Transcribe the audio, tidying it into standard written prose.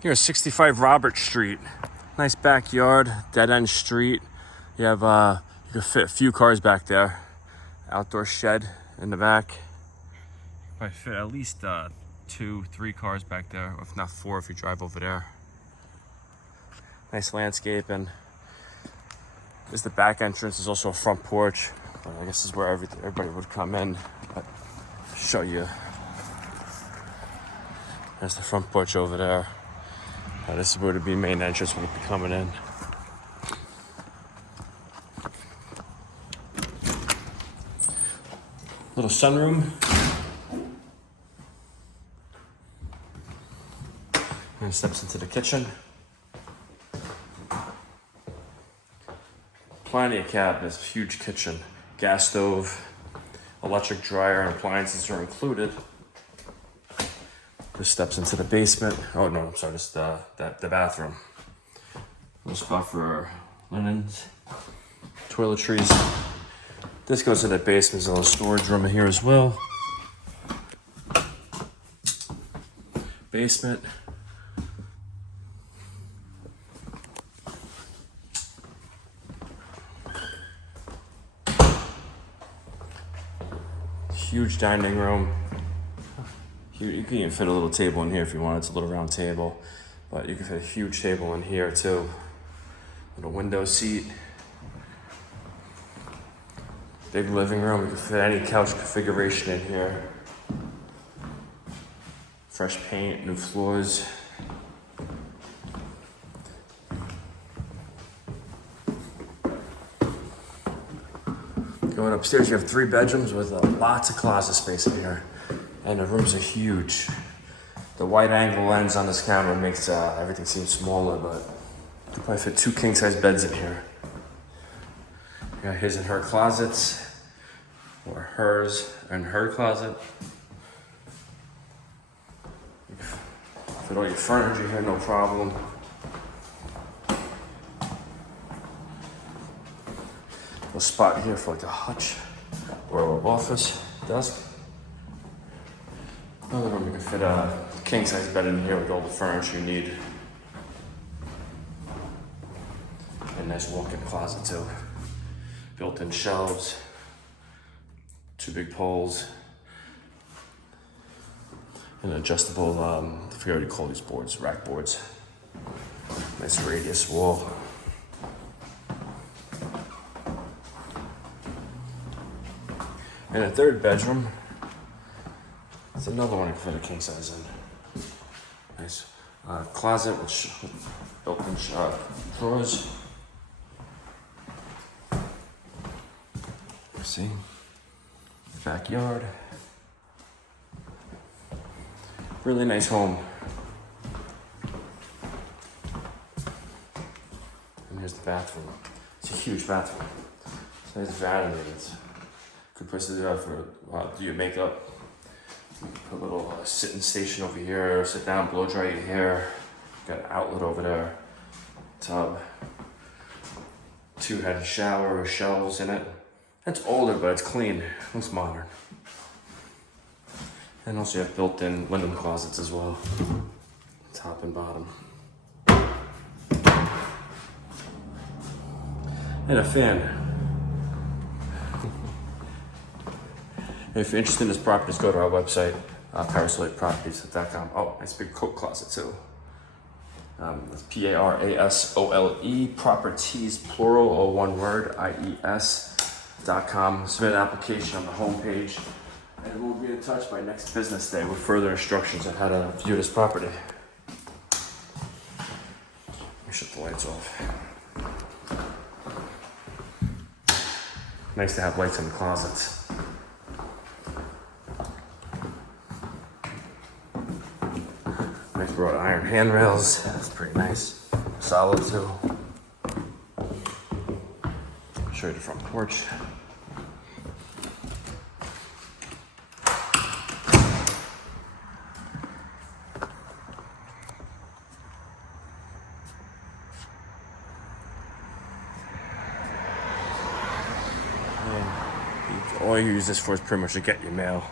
Here's 65 Robert Street. Nice backyard, dead end street. You have you can fit a few cars back there. Outdoor shed in the back. Probably fit at least 2-3 cars back there, if not 4 if you drive over there. Nice landscape, and there's the back entrance. There's also a front porch. I guess this is where everybody would come in. But I'll show you. There's the front porch over there. This is where the main entrance would be coming in. Little sunroom. And steps into the kitchen. Plenty of cabinets, huge kitchen, gas stove, electric dryer, and appliances are included. This steps into the basement. Oh no, I'm sorry, just the bathroom. Little spot for linens, toiletries. This goes to the basement. There's a little storage room in here as well. Basement. Huge dining room. You can even fit a little table in here if you want. It's a little round table, but you can fit a huge table in here too. Little window seat. Big living room. You can fit any couch configuration in here. Fresh paint, new floors. Going upstairs, you have 3 bedrooms with lots of closet space in here. And the rooms are huge. The wide angle lens on this camera makes everything seem smaller, but you could probably fit 2 king size beds in here. You got his and her closets, or hers and her closet. You can fit all your furniture here, no problem. A spot here for like a hutch or an office desk. Another room, you can fit a king size bed in here with all the furniture you need. A nice walk-in closet too. Built-in shelves, 2 big poles, and adjustable, I forget what you call these boards, rack boards. Nice radius wall. And a 3rd bedroom. It's another one I can fit a king size in. Nice closet with built-in drawers. See, backyard. Really nice home. And here's the bathroom. It's a huge bathroom. It's a nice vanity. It's a good place to do that for do your makeup. Put a little sitting station over here, sit down, blow dry your hair. Got an outlet over there, tub, 2-headed shower, shelves in it. It's older, but it's clean, looks modern. And also you have built-in linen closets as well, top and bottom. And a fan. If you're interested in this property, just go to our website, parasoleproperties.com. Oh, nice big coat closet too. That's Parasole, properties, plural or one word, IES.com. Submit an application on the homepage, and we'll be in touch by next business day with further instructions on how to view this property. Let me shut the lights off. Nice to have lights in the closets. Nice wrought iron handrails. That's pretty nice. Solid too. Show you the front porch. And all you use this for is pretty much to get your mail.